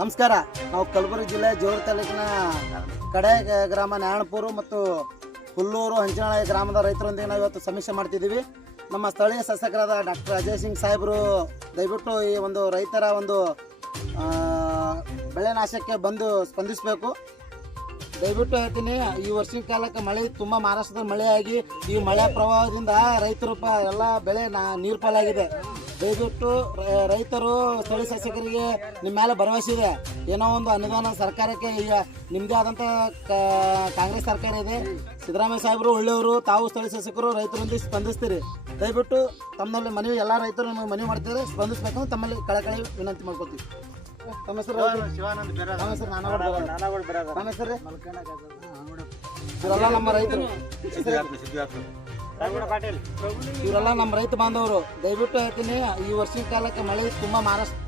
ನಮಸ್ಕಾರ. ನಾವು ಕಲಬುರಗಿ ಜಿಲ್ಲೆ ಜೋರು ತಾಲೂಕಿನ ಕಡೆ ಗ್ರಾಮ ನಾರಾಯಣಪುರ ಮತ್ತು ಹುಲ್ಲೂರು ಹಂಚಿನಾಳ ಗ್ರಾಮದ ರೈತರೊಂದಿಗೆ ನಾವು ಇವತ್ತು ಸಮೀಕ್ಷೆ ಮಾಡ್ತಿದ್ದೀವಿ. ನಮ್ಮ ಸ್ಥಳೀಯ ಶಾಸಕರಾದ ಡಾಕ್ಟರ್ ಅಜಯ್ ಸಿಂಗ್ ಸಾಹೇಬರು ದಯವಿಟ್ಟು ಈ ಒಂದು ರೈತರ ಒಂದು ಬೆಳೆ ನಾಶಕ್ಕೆ ಬಂದು ಸ್ಪಂದಿಸಬೇಕು. ದಯವಿಟ್ಟು ಹೇಳ್ತೀನಿ, ಈ ವರ್ಷದ ಕಾಲಕ್ಕೆ ಮಳೆ ತುಂಬ ಮಹಾರಾಷ್ಟ್ರದಲ್ಲಿ ಮಳೆಯಾಗಿ ಈ ಮಳೆ ಪ್ರವಾಹದಿಂದ ರೈತರು ಎಲ್ಲ ಬೆಳೆ ನೀರು ಪಾಲಾಗಿದೆ. ದಯವಿಟ್ಟು ರೈತರು ಸ್ಥಳೀಯ ಶಾಸಕರಿಗೆ ನಿಮ್ಮ ಮೇಲೆ ಭರವಸೆ ಇದೆ. ಏನೋ ಒಂದು ಅನುದಾನ ಸರ್ಕಾರಕ್ಕೆ ಈಗ ನಿಮ್ಮದೇ ಆದಂಥ ಕಾಂಗ್ರೆಸ್ ಸರ್ಕಾರ ಇದೆ. ಸಿದ್ದರಾಮಯ್ಯ ಸಾಹೇಬರು ಒಳ್ಳೆಯವರು, ತಾವು ಸ್ಥಳೀಯ ಶಾಸಕರು ರೈತರೊಂದಿಗೆ ಸ್ಪಂದಿಸ್ತೀರಿ. ದಯವಿಟ್ಟು ತಮ್ಮಲ್ಲಿ ಮನವಿ, ಎಲ್ಲ ರೈತರು ಮನವಿ ಮಾಡ್ತಿದ್ದಾರೆ, ಸ್ಪಂದಿಸಬೇಕಂತ ತಮ್ಮಲ್ಲಿ ಕಳಕಳಿ ವಿನಂತಿ ಮಾಡ್ಕೊತೀವಿ. ತಮ್ಮ ಹೆಸರು? ನಮ್ಮ ಹೆಸರು ನಮ್ಮ ಹೆಸರು ಇವರೆಲ್ಲ ನಮ್ಮ ರೈತರು, ಇವರೆಲ್ಲ ನಮ್ಮ ರೈತ ಬಾಂಧವರು. ದಯವಿಟ್ಟು ಹೇಳ್ತೀನಿ, ಈ ವರ್ಷದ ಕಾಲಕ್ಕೆ ಮಳೆ ತುಂಬ ಮಹಾರಾಷ್ಟ್ರ